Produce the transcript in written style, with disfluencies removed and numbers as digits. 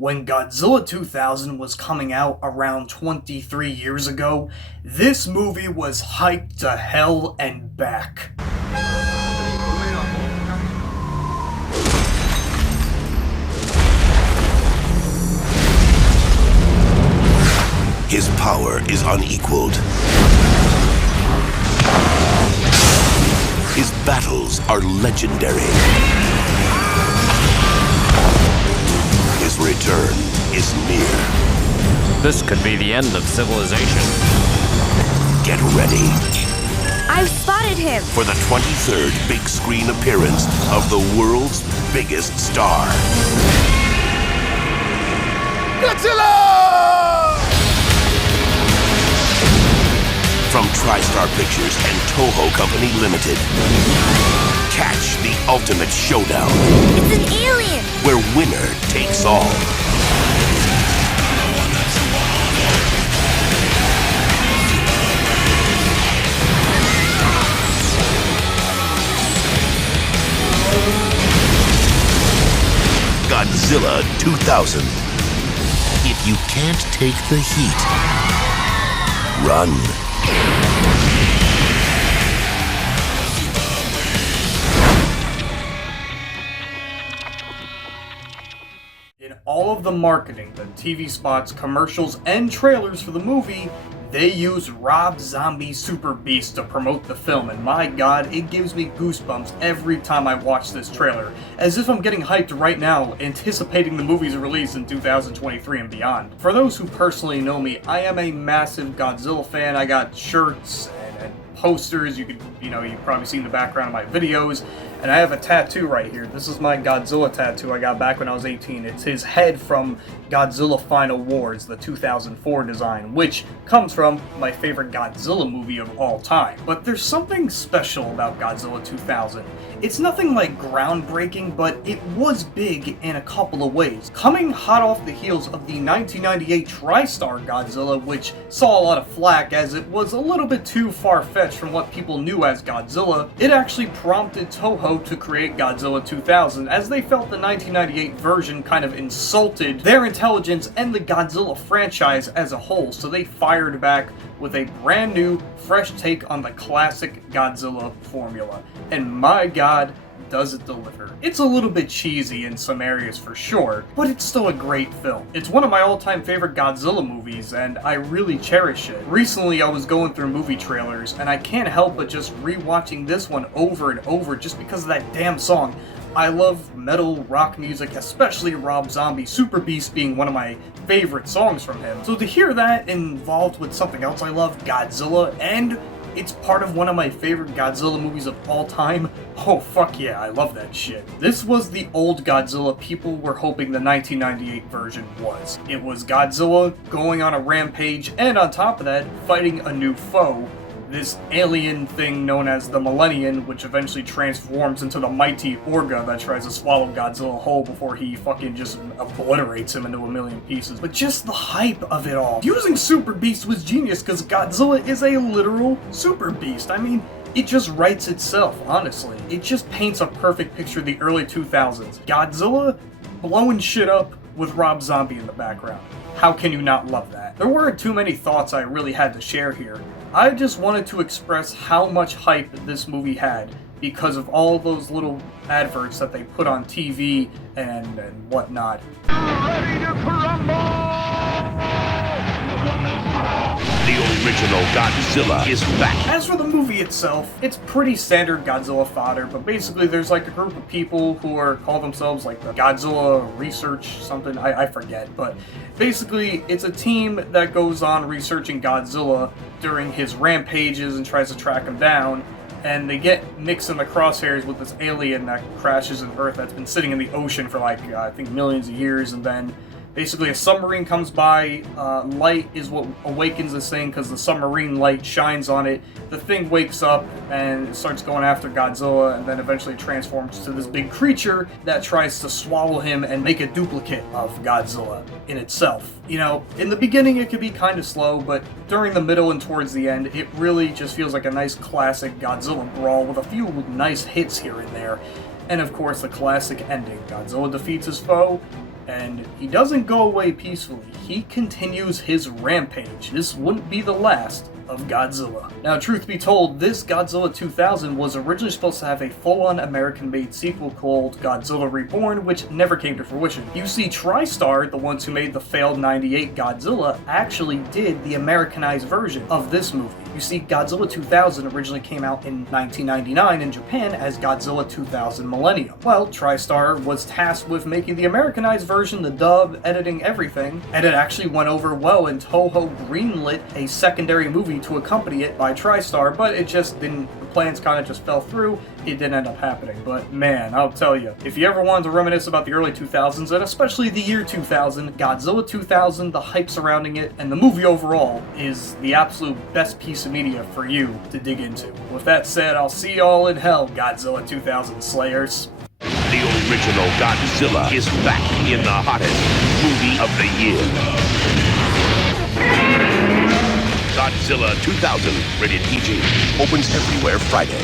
When Godzilla 2000 was coming out around 23 years ago, this movie was hyped to hell and back. His power is unequaled. His battles are legendary. His return is near. This could be the end of civilization. Get ready I've spotted him! for the 23rd big screen appearance of the world's biggest star. Godzilla! From TriStar Pictures and Toho Company Limited. Catch the ultimate showdown It's an alien! where winner takes all. Godzilla 2000. If you can't take the heat, run. In all of the marketing, the TV spots, commercials, and trailers for the movie, they use Rob Zombie's Superbeast to promote the film, and my god, it gives me goosebumps every time I watch this trailer, as if I'm getting hyped right now, anticipating the movie's release in 2023 and beyond. For those who personally know me, I am a massive Godzilla fan. I got shirts and posters, you've probably seen the background of my videos, and I have a tattoo right here. This is my Godzilla tattoo I got back when I was 18. It's his head from Godzilla Final Wars, the 2004 design, which comes from my favorite Godzilla movie of all time. But there's something special about Godzilla 2000. It's nothing like groundbreaking, but it was big in a couple of ways. Coming hot off the heels of the 1998 TriStar Godzilla, which saw a lot of flack as it was a little bit too far-fetched from what people knew as Godzilla, it actually prompted Toho to create Godzilla 2000, as they felt the 1998 version kind of insulted their intelligence and the Godzilla franchise as a whole, so they fired back with a brand new, fresh take on the classic Godzilla formula. And my god, does it deliver. It's a little bit cheesy in some areas for sure, but it's still a great film. It's one of my all-time favorite Godzilla movies, and I really cherish it. Recently I was going through movie trailers, and I can't help but just rewatching this one over and over just because of that damn song. I love metal rock music, especially Rob Zombie's Superbeast being one of my favorite songs from him. So to hear that involved with something else I love, Godzilla, and it's part of one of my favorite Godzilla movies of all time, oh fuck yeah, I love that shit. This was the old Godzilla people were hoping the 1998 version was. It was Godzilla going on a rampage, and on top of that, fighting a new foe. This alien thing known as the Millennium, which eventually transforms into the mighty Orga that tries to swallow Godzilla whole before he fucking just obliterates him into a million pieces. But just the hype of it all. Using Super Beast was genius because Godzilla is a literal Super Beast. I mean, it just writes itself, honestly. It just paints a perfect picture of the early 2000s. Godzilla blowing shit up with Rob Zombie in the background. How can you not love that? There weren't too many thoughts I really had to share here. I just wanted to express how much hype this movie had because of all those little adverts that they put on TV and whatnot. Ready to crumble! The original Godzilla is back. As for the movie itself, it's pretty standard Godzilla fodder, but basically there's like a group of people who call themselves like the Godzilla Research something, I forget, but basically it's a team that goes on researching Godzilla during his rampages and tries to track him down, and they get mixed in the crosshairs with this alien that crashes in Earth that's been sitting in the ocean for like, I think millions of years, and then basically a submarine comes by, light is what awakens this thing because the submarine light shines on it. The thing wakes up and starts going after Godzilla, and then eventually transforms to this big creature that tries to swallow him and make a duplicate of Godzilla in itself. You know, in the beginning it could be kind of slow, but during the middle and towards the end, it really just feels like a nice classic Godzilla brawl with a few nice hits here and there. And of course the classic ending. Godzilla defeats his foe, And he doesn't go away peacefully. He continues his rampage. This wouldn't be the last of Godzilla. Now, truth be told, this Godzilla 2000 was originally supposed to have a full-on American-made sequel called Godzilla Reborn, which never came to fruition. You see, TriStar, the ones who made the failed '98 Godzilla, actually did the Americanized version of this movie. You see, Godzilla 2000 originally came out in 1999 in Japan as Godzilla 2000 Millennium. Well, TriStar was tasked with making the Americanized version, the dub, editing, everything, and it actually went over well, and Toho greenlit a secondary movie to accompany it by TriStar, but it just didn't, the plans kind of just fell through. It didn't end up happening. But man, I'll tell you, if you ever wanted to reminisce about the early 2000s, and especially the year 2000, Godzilla 2000, the hype surrounding it, and the movie overall is the absolute best piece of media for you to dig into. With that said, I'll see y'all in hell, Godzilla 2000 Slayers. The original Godzilla is back in the hottest movie of the year. Godzilla 2000, rated PG, opens everywhere Friday.